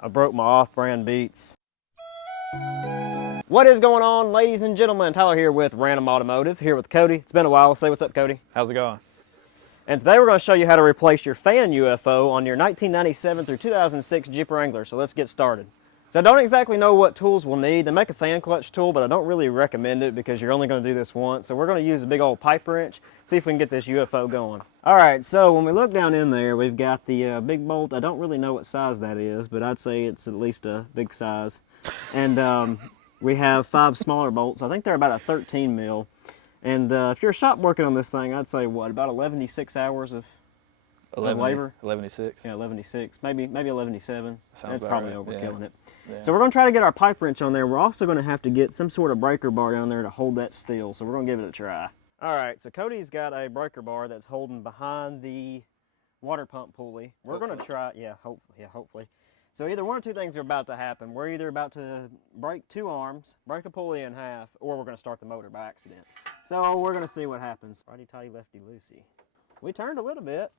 I broke my off-brand beats. What is going on, ladies and gentlemen? Tyler here with Random Automotive, here with Cody. It's been a while. Say what's up, Cody. How's it going? And today we're going to show you how to replace your fan UFO on your 1997 through 2006 Jeep Wrangler. So let's get started. So I don't exactly know what tools we'll need. They make a fan clutch tool, but I don't really recommend it because you're only going to do this once. So we're going to use a big old pipe wrench, see if we can get this UFO going. All right, so when we look down in there, we've got the big bolt. I don't really know what size that is, but I'd say it's at least a big size. And we have 5 smaller bolts. I think they're about a 13 mil. And if you're a shop working on this thing, I'd say what, about 116 hours of labor? 116. Yeah, 116, maybe 117. That's probably right. overkilling it. Yeah. So we're going to try to get our pipe wrench on there. We're also going to have to get some sort of breaker bar down there to hold that still. So we're going to give it a try. All right, so Cody's got a breaker bar that's holding behind the water pump pulley. We're going to try, hopefully. So either one or two things are about to happen. We're either about to break 2 arms, break a pulley in half, or we're going to start the motor by accident. So we're going to see what happens. Righty-tighty, lefty-loosey. We turned a little bit.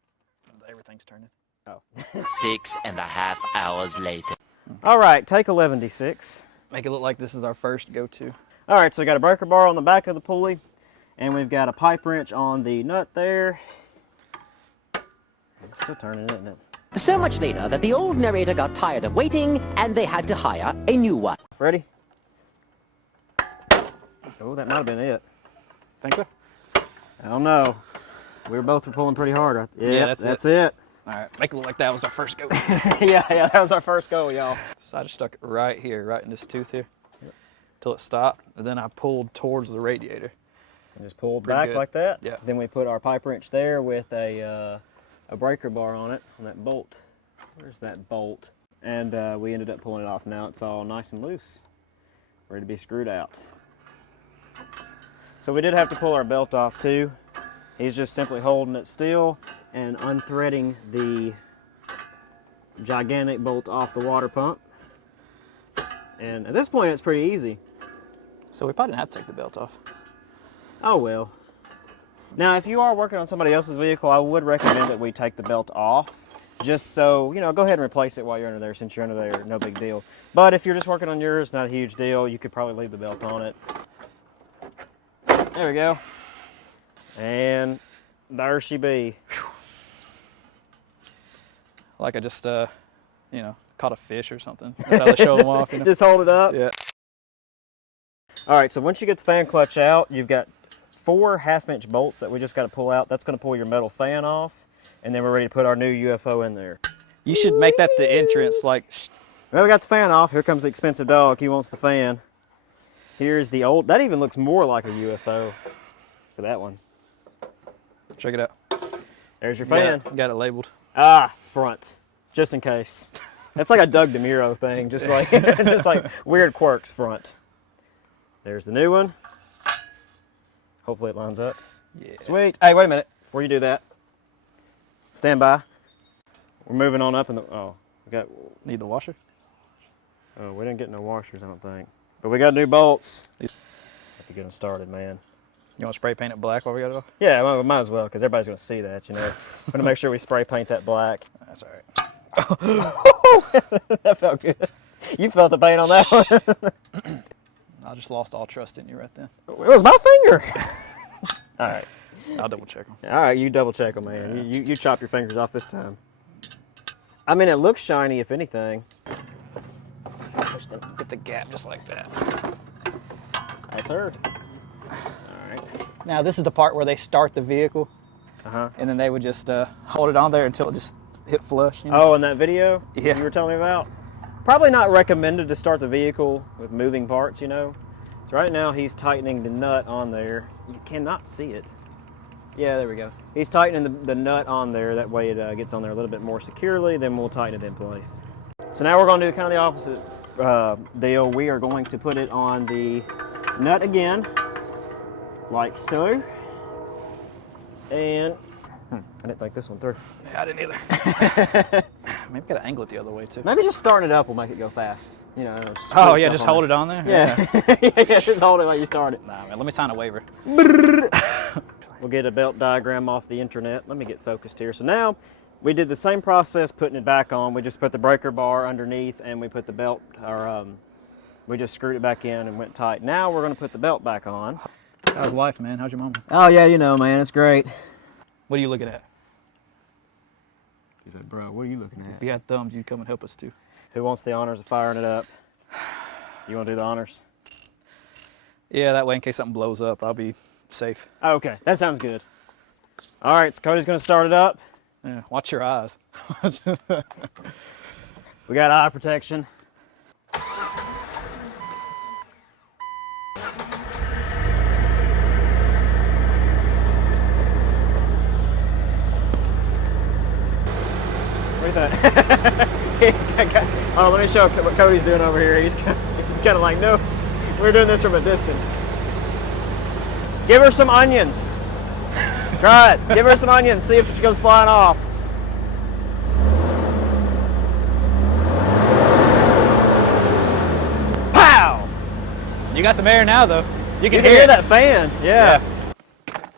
Everything's turning. Oh. 6.5 hours later. All right, take 11d6. Make it look like this is our first go-to. All right, so we got a breaker bar on the back of the pulley, and we've got a pipe wrench on the nut there. It's still turning, isn't it? So much later that the old narrator got tired of waiting and they had to hire a new one. Ready? Oh, that might have been it. Think so? I don't know. We were both pulling pretty hard. Yeah, that's it. All right, make it look like that was our first go. yeah, that was our first go, y'all. So I just stuck it right here, right in this tooth here, till it stopped, and then I pulled towards the radiator. And just pulled Pretty back good. like that. Yeah. Then we put our pipe wrench there with a breaker bar on it, on that bolt. Where's that bolt? And we ended up pulling it off. Now it's all nice and loose, ready to be screwed out. So we did have to pull our belt off too. He's just simply holding it still and unthreading the gigantic bolt off the water pump. And at this point, it's pretty easy. So we probably didn't have to take the belt off. Oh well. Now, if you are working on somebody else's vehicle, I would recommend that we take the belt off. Just so, you know, go ahead and replace it while you're under there. Since you're under there, no big deal. But if you're just working on yours, not a huge deal. You could probably leave the belt on it. There we go. And there she be. Like I just, you know, caught a fish or something. That's how they show them off. You know? Just hold it up. Yeah. All right, so once you get the fan clutch out, you've got 4 half-inch bolts that we just got to pull out. That's going to pull your metal fan off, and then we're ready to put our new UFO in there. You should make that the entrance, like. Well, we got the fan off. Here comes the expensive dog. He wants the fan. Here's the old. That even looks more like a UFO for that one. Check it out. There's your fan. Got it labeled. Ah, front, just in case. That's like a Doug DeMuro thing, just like just like weird quirks front. There's the new one. Hopefully it lines up. Yeah. Sweet. Hey, wait a minute. Before you do that, stand by. We're moving on up in the. Oh, we got. Need the washer? Oh, we didn't get no washers, I don't think. But we got new bolts. Have to get them started, man. You want to spray paint it black while we got it off? Yeah, well, we might as well, because everybody's going to see that, you know. We're going to make sure we spray paint that black. That's all right. That felt good. You felt the paint on that one. I just lost all trust in you right then. It was my finger. All right. I'll double check them. All right, you double check them, man. You chop your fingers off this time. I mean, it looks shiny, if anything. Get the gap just like that. That's her. Now this is the part where they start the vehicle, and then they would just hold it on there until it just hit flush. You know? Oh, in that video Yeah. you were telling me about? Probably not recommended to start the vehicle with moving parts, you know. So right now he's tightening the nut on there. You cannot see it. Yeah, there we go. He's tightening the nut on there. That way it gets on there a little bit more securely. Then we'll tighten it in place. So now we're going to do kind of the opposite deal. We are going to put it on the nut again, like so. And I didn't think this one through. Yeah, I didn't either. Maybe gotta angle it the other way too. Maybe just starting it up will make it go fast. You know. Oh yeah, just hold it on there. Yeah, yeah, just hold it while you start it. Nah, man, let me sign a waiver. We'll get a belt diagram off the intranet. Let me get focused here. So now we did the same process putting it back on. We just put the breaker bar underneath and we put the belt, or we just screwed it back in and went tight. Now we're going to put the belt back on. How's life, man? How's your mama? Oh yeah, you know, man, it's great. What are you looking at? He said, bro, what are you looking at? If you had thumbs, you'd come and help us too. Who wants the honors of firing it up? You want to do the honors? Yeah, that way in case something blows up, I'll be safe. Oh, okay, that sounds good. All right, so Cody's going to start it up. Yeah, watch your eyes. We got eye protection. What do you think? Oh, let me show what Cody's doing over here. He's kind of like, no, we're doing this from a distance. Give her some onions. Try it. Give her some onions. See if she goes flying off. Pow! You got some air now, though. You can hear that fan. Yeah.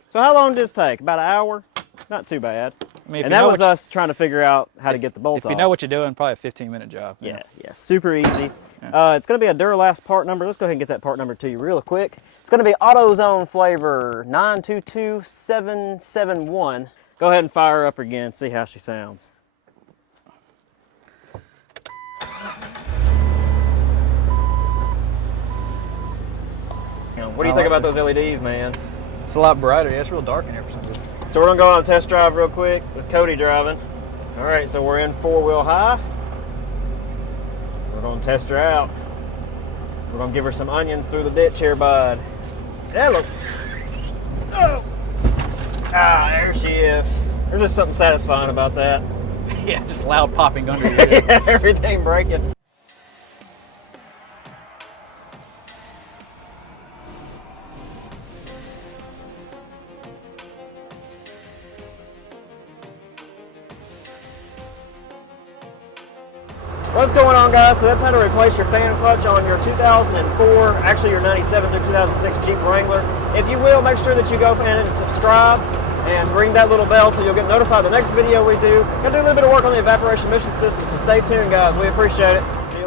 So how long did this take? About an hour? Not too bad. I mean, and that was us trying to figure out how to get the bolt off. If you know what you're doing, probably a 15-minute job. Yeah, yeah, super easy. Yeah. It's going to be a Duralast part number. Let's go ahead and get that part number to you real quick. It's going to be AutoZone flavor 922771. Go ahead and fire her up again, see how she sounds. What do you think about those LEDs, man? It's a lot brighter. Yeah, it's real dark in here for some reason. So we're going to go on a test drive real quick with Cody driving. All right, so we're in four-wheel high. We're going to test her out. We're going to give her some onions through the ditch here, bud. Hello. Oh. Ah, there she is. There's just something satisfying about that. Yeah, just loud popping under you. Yeah, everything breaking. What's going on, guys? So that's how to replace your fan clutch on your 2004, actually your 97 through 2006 Jeep Wrangler. If you will, make sure that you go ahead and subscribe and ring that little bell so you'll get notified the next video we do. Gonna do a little bit of work on the evaporation emission system, so stay tuned, guys. We appreciate it. See you